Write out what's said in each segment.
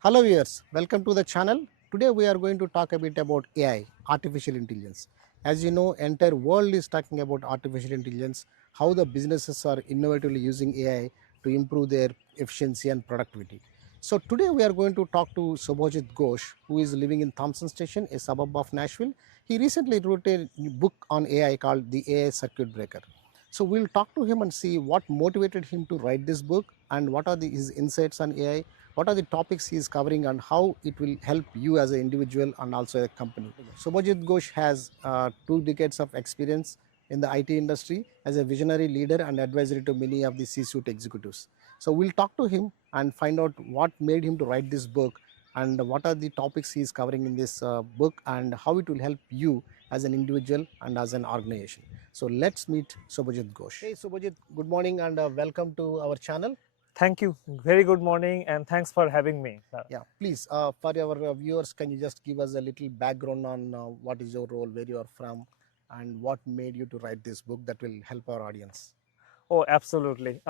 Hello viewers, welcome to the channel. Today we are going to talk a bit about AI, artificial intelligence. As you know, entire world is talking about artificial intelligence, how the businesses are innovatively using AI to improve their efficiency and productivity. So today we are going to talk to Subhajit Ghosh, who is living in Thompson Station, a suburb of Nashville. He recently wrote a book on AI called The AI Circuit Breaker. So we'll talk to him and see what motivated him to write this book and what are his insights on AI, what are the topics he is covering, and how it will help you as an individual and also a company. Subhajit Ghosh has 2 decades of experience in the IT industry as a visionary leader and advisory to many of the C-suite executives. So we'll talk to him and find out what made him to write this book and what are the topics he is covering in this book and how it will help you as an individual and as an organization. So let's meet Subhajit Ghosh. Hey Subhajit, good morning and welcome to our channel. Thank you. Very good morning and thanks for having me. Yeah, please, for our viewers, can you just give us a little background on what is your role, where you are from, and what made you to write this book that will help our audience? Oh, absolutely.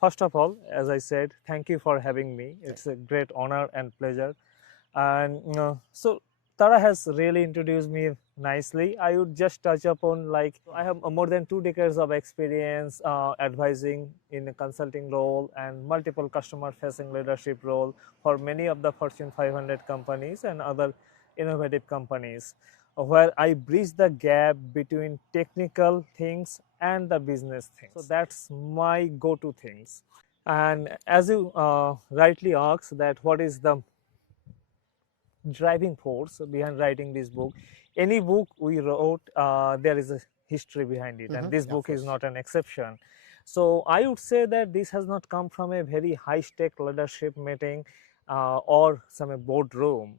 First of all, as I said, thank you for having me. It's a great honor and pleasure. And so Tara has really introduced me nicely. I would just touch upon like I have more than 2 decades of experience advising in a consulting role and multiple customer facing leadership role for many of the Fortune 500 companies and other innovative companies where I bridge the gap between technical things and the business things. So that's my go-to things. And as you rightly asked that what is the driving force behind writing this book. Any book we wrote, there is a history behind it, and this Yeah, of book is course. not an exception. So I would say that this has not come from a very high-stake leadership meeting or some boardroom.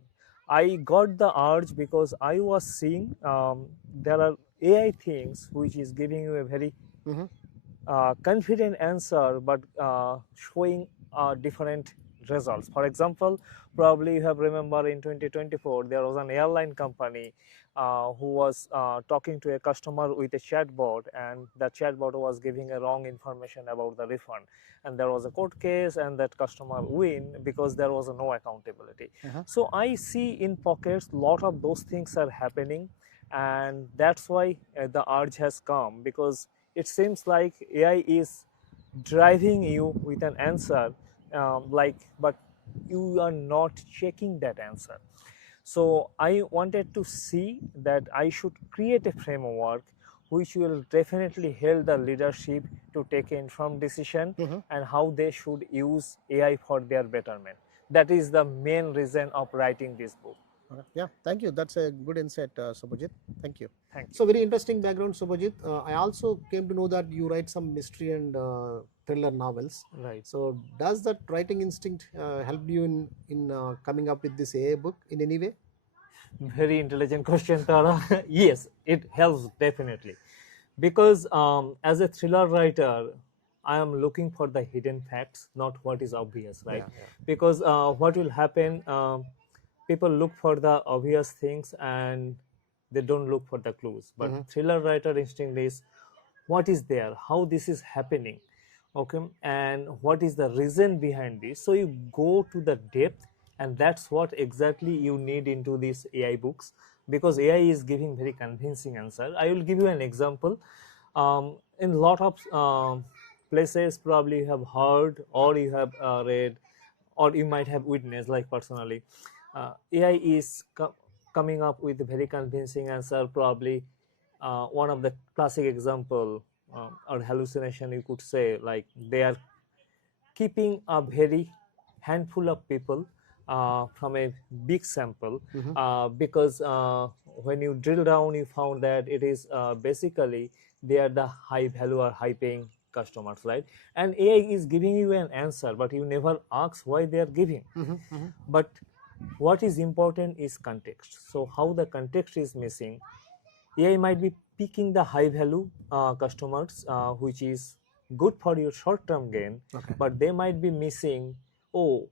I got the urge because I was seeing there are AI things which is giving you a very Mm-hmm. confident answer, but showing different results. For example, probably you have remember in 2024 there was an airline company who was talking to a customer with a chatbot, and the chatbot was giving a wrong information about the refund, and there was a court case, and that customer win because there was no accountability. Uh-huh. So I see in pockets lot of those things are happening, and that's why the urge has come, because it seems like AI is driving you with an answer, but you are not checking that answer. So I wanted to see that I should create a framework which will definitely help the leadership to take informed decision Mm-hmm. and how they should use AI for their betterment. That is the main reason of writing this book. Okay. Yeah, thank you. That's a good insight, Subhajit. Thank you. Thank you. So very interesting background, Subhajit. I also came to know that you write some mystery and thriller novels. Right. So does that writing instinct help you in coming up with this AI book in any way? Very intelligent question, Tara. Yes, it helps definitely. Because as a thriller writer, I am looking for the hidden facts, not what is obvious, right? Yeah, yeah. Because what will happen, people look for the obvious things and they don't look for the clues. But Mm-hmm. thriller writer instinct is what is there, how this is happening, okay, and what is the reason behind this. So you go to the depth, and that's what exactly you need into these AI books, because AI is giving very convincing answer. I will give you an example. In a lot of places probably you have heard or you have read or you might have witnessed, like personally, AI is coming up with a very convincing answer. Probably one of the classic example or hallucination you could say, like they are keeping a very handful of people from a big sample, Mm-hmm. because when you drill down you found that it is basically they are the high value or high paying customers, right? And AI is giving you an answer, but you never ask why they are giving. Mm-hmm. Mm-hmm. But what is important is context. So how the context is missing, AI might be picking the high value customers, which is good for your short term gain, Okay. but they might be missing, oh,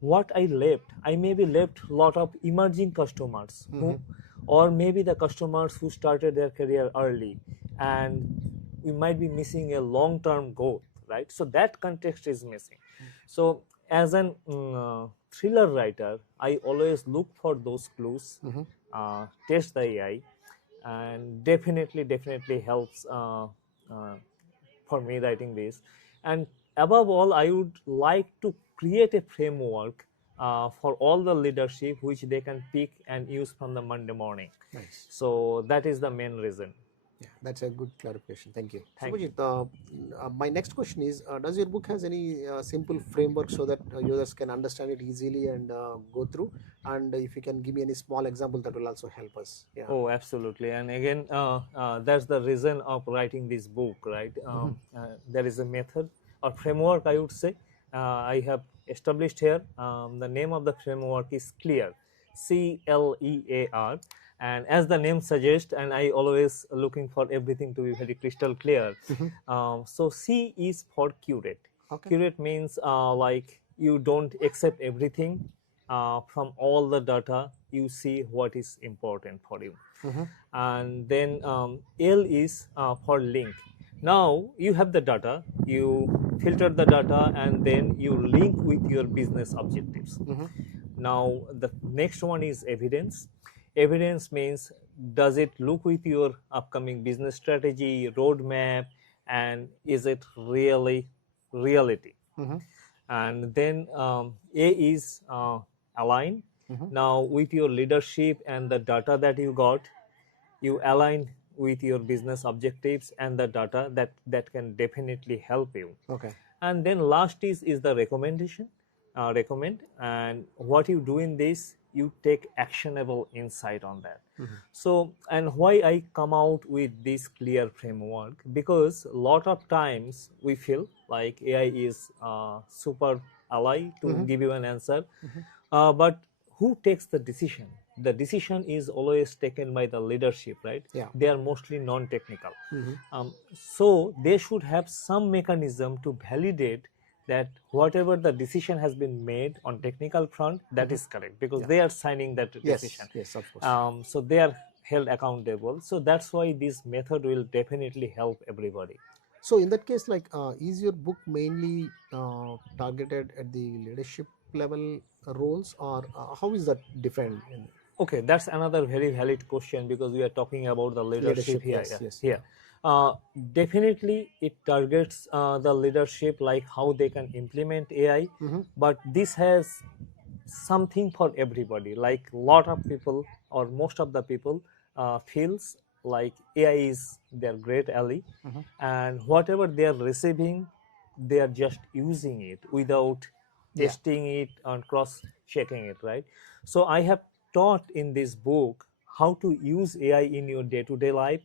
what I left. I maybe left lot of emerging customers Mm-hmm. who, or maybe the customers who started their career early, and we might be missing a long term growth, right? So that context is missing. So as an thriller writer, I always look for those clues, test the AI, and definitely helps for me writing this. And above all, I would like to create a framework for all the leadership which they can pick and use from the Monday morning. Nice. So that is the main reason. Yeah, that's a good clarification. Thank you. Thank you. Subhajit, my next question is, does your book has any simple framework so that users can understand it easily and go through? And if you can give me any small example, that will also help us. Yeah. Oh, absolutely. And again, that's the reason of writing this book, right? There is a method or framework, I would say. I have established here. The name of the framework is CLEAR, CLEAR. And as the name suggests, and I always looking for everything to be very crystal clear. So C is for curate. Okay. Curate means like you don't accept everything from all the data. You see what is important for you. And then L is for link. Now you have the data, you filter the data, and then you link with your business objectives. Now the next one is evidence. Evidence means, does it look with your upcoming business strategy, roadmap, and is it really reality? And then A is align. Now with your leadership and the data that you got, you align with your business objectives and the data that can definitely help you. Okay. And then last is the recommendation. Recommend, and what you do in this, you take actionable insight on that. So, and why I come out with this clear framework, because a lot of times we feel like AI is super ally to give you an answer, but who takes the decision? The decision is always taken by the leadership, right? Yeah. They are mostly non-technical. So they should have some mechanism to validate that whatever the decision has been made on technical front, that is correct, because they are signing that decision. Yes, of course. So they are held accountable. So that's why this method will definitely help everybody. So in that case, like, is your book mainly targeted at the leadership level roles, or how is that defined? Okay, that's another very valid question, because we are talking about the leadership here. Yes, yes, Here, definitely it targets the leadership, like how they can implement AI. But this has something for everybody. Like lot of people or most of the people feels like AI is their great ally, and whatever they are receiving, they are just using it without testing it and cross checking it, right? So I have taught in this book how to use AI in your day-to-day life,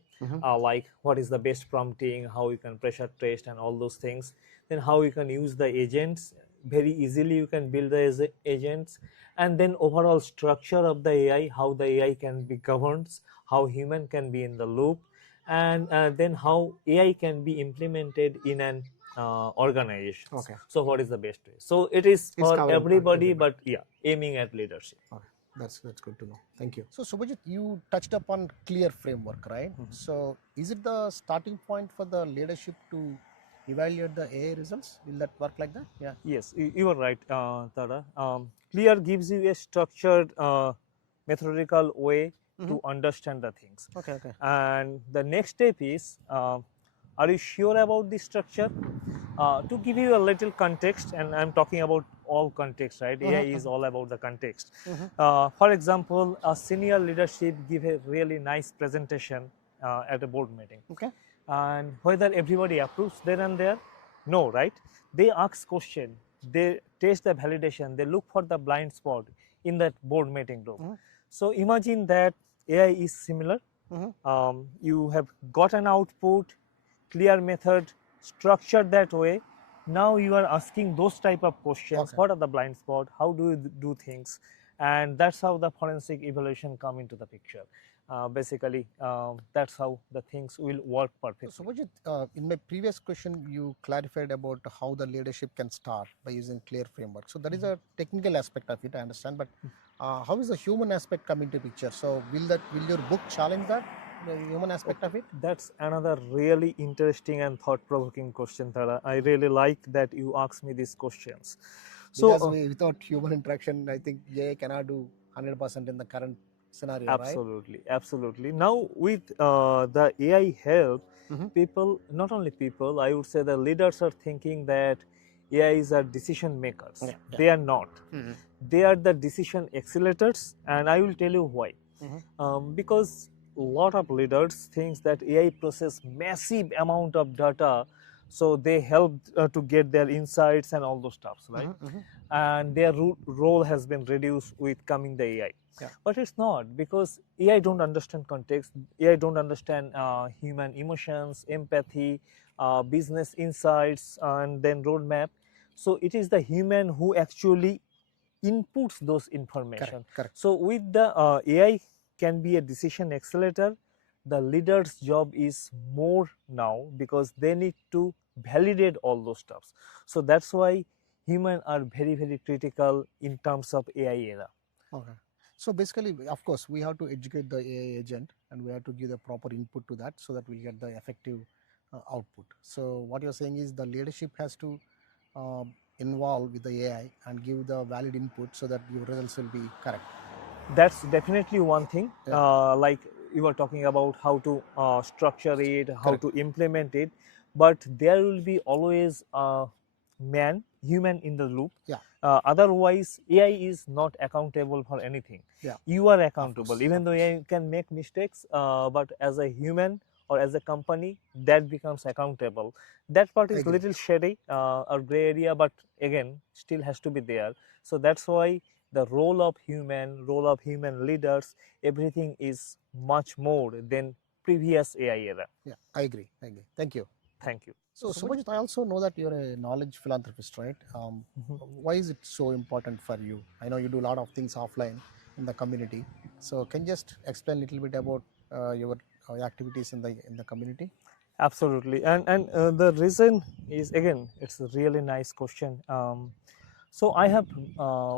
like what is the best prompting, how you can pressure test and all those things. Then how you can use the agents very easily. You can build the agents, and then overall structure of the AI, how the AI can be governed, how human can be in the loop, and then how AI can be implemented in an organization. Okay. So what is the best way? So it is for covering everybody, everybody. but yeah, aiming at leadership. Okay. That's good to know. Thank you. So Subhajit, you touched upon clear framework, right? So is it the starting point for the leadership to evaluate the AI results? Will that work like that? Yeah. Yes, you are right, Tada. Clear gives you a structured, methodical way to understand the things. Okay. Okay. And the next step is, are you sure about the structure? To give you a little context, and I'm talking about all context, right? AI is all about the context. For example, a senior leadership give a really nice presentation at a board meeting. Okay. And whether everybody approves there and there, no, right? They ask question, they test the validation, they look for the blind spot in that board meeting room. So imagine that AI is similar. You have got an output, clear method, structured that way. Now you are asking those type of questions. Okay. What are the blind spot? How do you do things? And that's how the forensic evaluation come into the picture. Basically, that's how the things will work perfectly. So Subhajit, in my previous question, you clarified about how the leadership can start by using clear framework. So that is a technical aspect of it, I understand. But how is the human aspect come into picture? So will your book challenge that, the human aspect of it? That's another really interesting and thought-provoking question, Tara. I really like that you asked me these questions. So Because without human interaction, I think AI cannot do 100% in the current scenario, right? absolutely, absolutely. Now with the AI help, Mm-hmm. people, not only people, I would say the leaders are thinking that AIs are decision makers. Yeah, yeah. They are not. Mm-hmm. They are the decision accelerators, and I will tell you why. Mm-hmm. Because a lot of leaders thinks that AI process massive amount of data, so they help to get their insights and all those stuffs, right? Mm-hmm. Mm-hmm. And their role has been reduced with coming the AI. Yeah. But it's not, because AI don't understand context. AI don't understand human emotions, empathy, business insights, and then roadmap. So it is the human who actually inputs those Correct, information. correct. So with the AI can be a decision accelerator. The leader's job is more now, because they need to validate all those stuffs. So that's why humans are very, very critical in terms of AI era. Okay. So basically, of course, we have to educate the AI agent and we have to give the proper input to that so that we get the effective output. So what you're saying is the leadership has to involve with the AI and give the valid input so that your results will be correct. That's definitely one thing. Yeah, Like you were talking about how to structure it, how correct. to implement it, but there will be always a human in the loop. Yeah, Otherwise, AI is not accountable for anything. yeah, You are of accountable, course, even of though course. AI can make mistakes, but as a human or as a company, that becomes accountable. That part I is agree. little shady or gray area, but again, still has to be there. So that's why the role of human leaders, everything is much more than previous AI era. Yeah, I agree. I agree. Thank you. Thank you. So, Subhajit, I also know that you're a knowledge philanthropist, right? Mhm. Why is it so important for you? I know you do a lot of things offline in the community. So, can you just explain a little bit about your activities in the community? Absolutely, and the reason is, again, it's a really nice question. So I have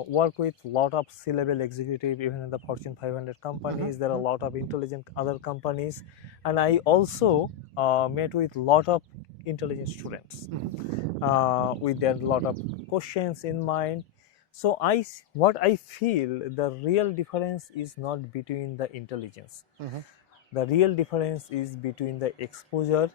worked with a lot of C-level executive, even in the Fortune 500 companies. There are a lot of intelligent other companies, and I also met with a lot of intelligent students with their lot of questions in mind. So what I feel, the real difference is not between the intelligence. Mm-hmm. The real difference is between the exposure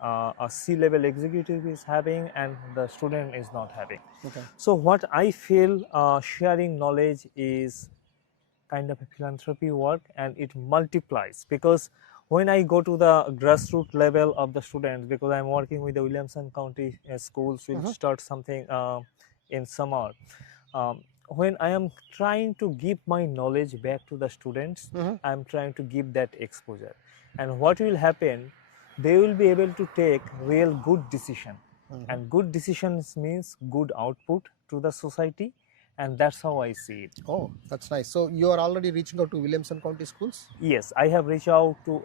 a C-level executive is having and the student is not having. Okay. So what I feel, sharing knowledge is kind of a philanthropy work, and it multiplies, because when I go to the grassroots level of the students, because I'm working with the Williamson County schools, we'll Mm-hmm. start something in summer. um, when I am trying to give my knowledge back to the students, Mm-hmm. I'm trying to give that exposure, and what will happen, they will be able to take real good decision, Mm-hmm. and good decisions means good output to the society, and that's how I see it. Oh, that's nice. So, you are already reaching out to Williamson County schools? Yes, I have reached out to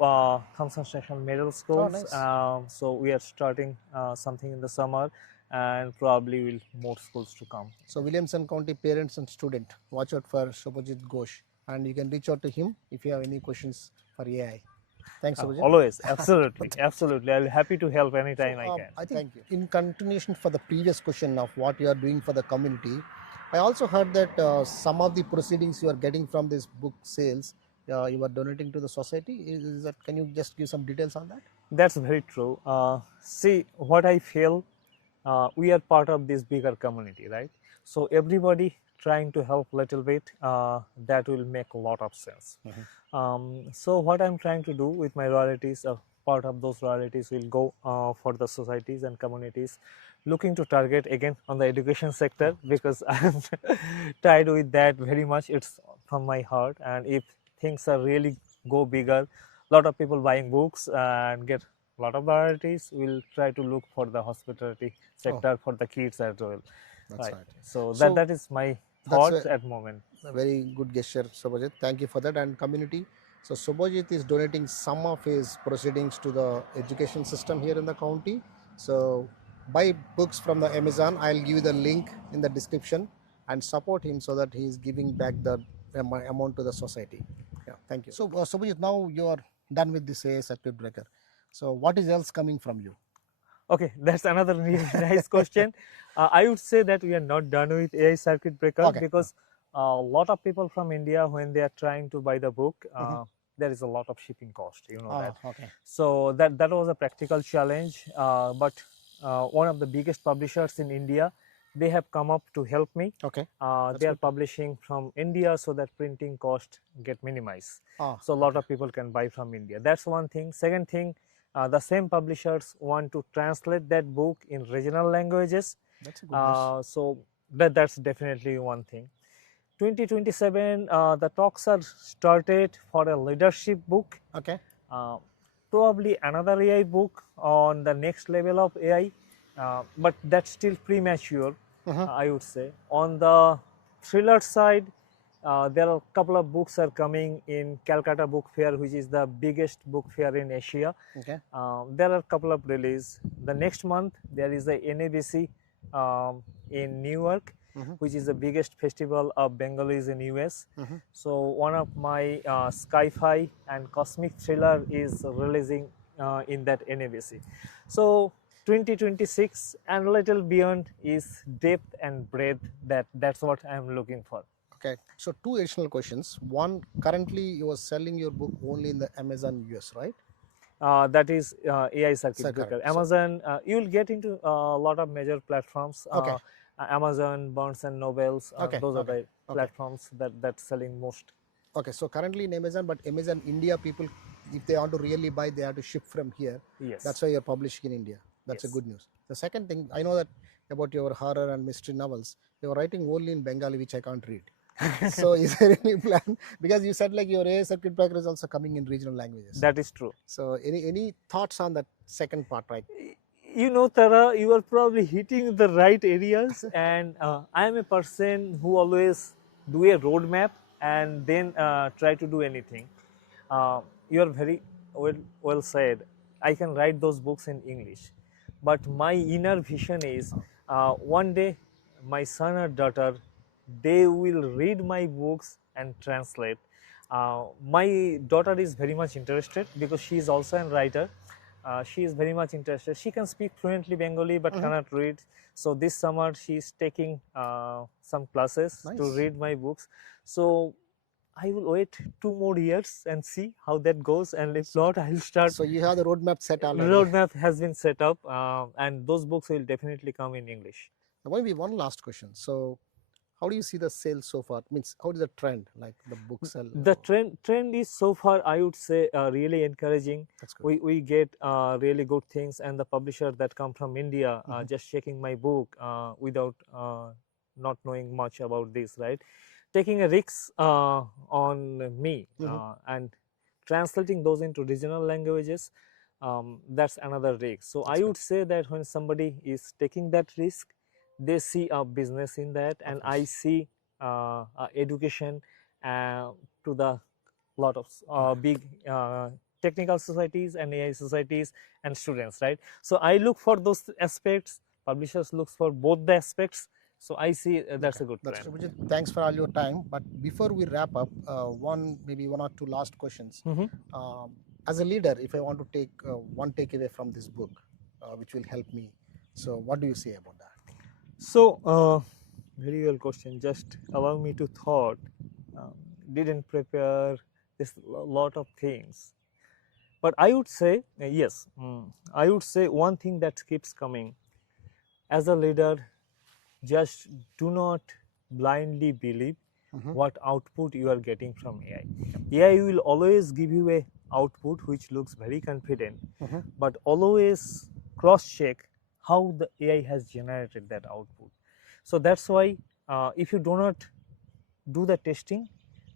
concentration middle Oh, schools. nice. So we are starting something in the summer, and probably will more schools to come. So, Williamson County parents and student, watch out for Subhajit Ghosh and you can reach out to him if you have any questions for AI. Thanks, Subhajit. Always, absolutely, absolutely. I'll be happy to help So anytime I can. I think in continuation for the previous question of what you are doing for the community, I also heard that some of the proceedings you are getting from this book sales, you are donating to the society. Is that? Can you just give some details on that? That's very true. See, what I feel, we are part of this bigger community, right? So everybody trying to help little bit, that will make a lot of sense. So what I'm trying to do with my royalties, part of those royalties will go for the societies and communities, looking to target again on the education sector, because I'm tied with that very much. It's from my heart, and if things are really go bigger, lot of people buying books and get a lot of varieties, we'll try to look for the hospitality Oh, sector for the kids as well, that's right? right. So that So that is my that's thoughts at moment. a very good gesture, Subhajit. Thank you for that. And community. So Subhajit is donating some of his proceedings to the education system here in the county. So buy books from the Amazon. I'll give you the link in the description and support him so that he is giving back the amount to the society. Yeah, thank you. So Subhajit, now you are done with this AI circuit breaker. So what is else coming from you? Okay, that's another really nice question. I would say that we are not done with AI circuit breaker Okay. because a lot of people from India, when they are trying to buy the book, Mhm. there is a lot of shipping cost. You know that. Okay. So that was a practical challenge. But one of the biggest publishers in India, they have come up to help me. Okay. That's They are good. publishing from India so that printing cost get minimized. So a lot Okay. of people can buy from India. That's one thing. Second thing, the same publishers want to translate that book in regional languages. That's a good news. So that's definitely one thing. 2027, the talks are started for a leadership book, Okay. uh, probably another AI book on the next level of AI, but that's still premature, Mhm. I would say. On the thriller side, there are a couple of books are coming in Calcutta Book Fair, which is the biggest book fair in Asia. Okay. There are a couple of release. The next month there is a NABC in New York, Mhm. which is the biggest festival of Bengalis in US. Mhm. So one of my sci-fi and cosmic thriller is releasing in that NABC. So 2026 and a little beyond is depth and breadth. That's what I'm looking for. Okay. So two additional questions. One, currently you are selling your book only in the Amazon US, right? That is AI circuit So correct. breaker. So Amazon, you will get into a lot of major platforms. okay. Amazon, Barnes and Nobles, Okay. those are Okay. the Okay. platforms that's selling most. Okay. So currently in Amazon, but Amazon India people, if they want to really buy, they have to ship from here. That's Yes, why you're publishing in India. That's a yes. good news. The second thing, I know that about your horror and mystery novels, you're writing only in Bengali, which I can't read. So is there any plan? Because you said like your AI circuit breaker is also coming in regional languages. That is true. So any thoughts on that second part, right? You know, Tara, you are probably hitting the right areas, and I am a person who always do a roadmap and then try to do anything. You are very well said. I can write those books in English, but my inner vision is one day my son or daughter, they will read my books and translate. My daughter is very much interested because she is also a writer. She is very much interested. She can speak fluently Bengali but Mhm. cannot read. So this summer she is taking some classes to Nice. read my books. So I will wait 2 more years and see how that goes. And if not, I will start. So you have the roadmap set already. Roadmap has been set up, and those books will definitely come in English. Maybe one last question. So how do you see the sales so far? Means how is the trend, like the book sell? The trend is so far, I would say, really encouraging. That's good. We get really good things, and the publisher that come from India Mhm. just checking my book without not knowing much about this, right? Taking a risk on me Mhm. and translating those into regional languages, that's another risk. So That's I good. would say that when somebody is taking that risk, they see a business in that, Of and I course. see education to the lot of Okay. big technical societies and AI societies and students, right? So I look for those aspects. Publishers looks for both the aspects. So I see that's Okay. a good That's trend. Subhajit, thanks for all your time. But before we wrap up, maybe one or two last questions. Mhm. Um, as a leader, if I want to take one takeaway from this book, which will help me, so what do you say about that? So very well question. Just allow me to thought. Um, didn't prepare this lot of things, but I would say yes. I would say one thing that keeps coming as a leader: just do not blindly believe Mm-hmm. what output you are getting from AI. AI will always give you a output which looks very confident, Mm-hmm. but always cross check how the AI has generated that output. So that's why if you do not do the testing,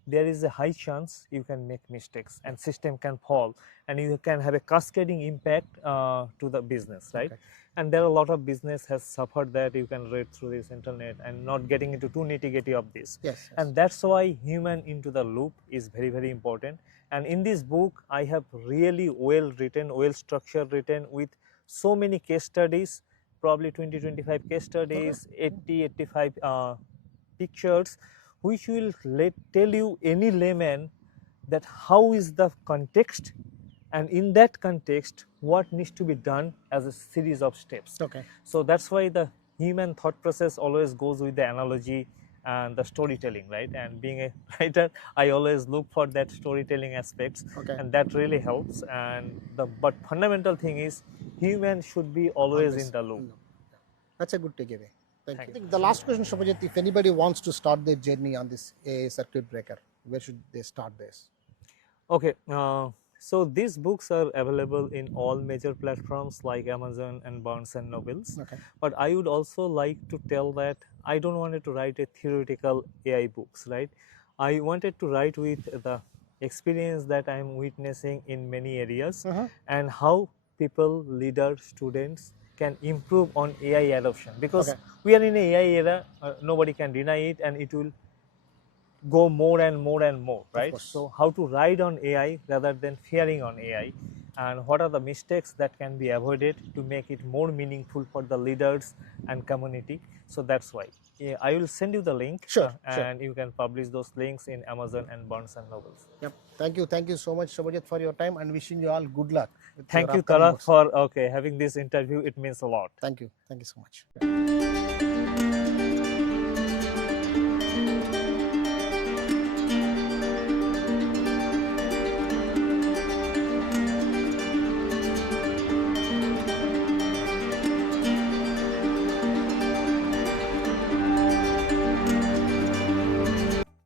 there is a high chance you can make mistakes and system can fall, and you can have a cascading impact to the business, right? Okay. And there are a lot of business has suffered that. You can read through this internet and not getting into too nitty-gritty of this. Yes. Yes. And that's why human into the loop is very, very important. And in this book I have really well written, well structured written with so many case studies, probably 20-25 case Okay. studies, 80-85 pictures, which will tell you any layman that how is the context and in that context what needs to be done as a series of steps. Okay. So that's why the human thought process always goes with the analogy and the storytelling, right? And being a writer, I always look for that storytelling aspects, Okay. and that really helps. And the but fundamental thing is human should be always in Always. the loop. No. That's a good takeaway. Thank Thank you. I you. think the last question, Subhajit, if anybody wants to start their journey on this AI circuit breaker, where should they start this? Okay, so these books are available in all major platforms like Amazon and Barnes and Nobles. Okay. But I would also like to tell that I don't want to write a theoretical AI books, right? I wanted to write with the experience that I am witnessing in many areas, Uh-huh. and how people, leaders, students can improve on AI adoption, because Okay. we are in an AI era. Nobody can deny it, and it will go more and more and more, Of right? course. So how to ride on AI rather than fearing on AI, and what are the mistakes that can be avoided to make it more meaningful for the leaders and community. So that's why, yeah, I will send you the link, Sure. Sure. and you can publish those links in Amazon and Barnes and Nobles. Yep. Thank you. Thank you so much, Subhajit, for your time, and wishing you all good luck with your Thank you, upcoming Tara, books. for having this interview. It means a lot. Thank you. Thank you so much.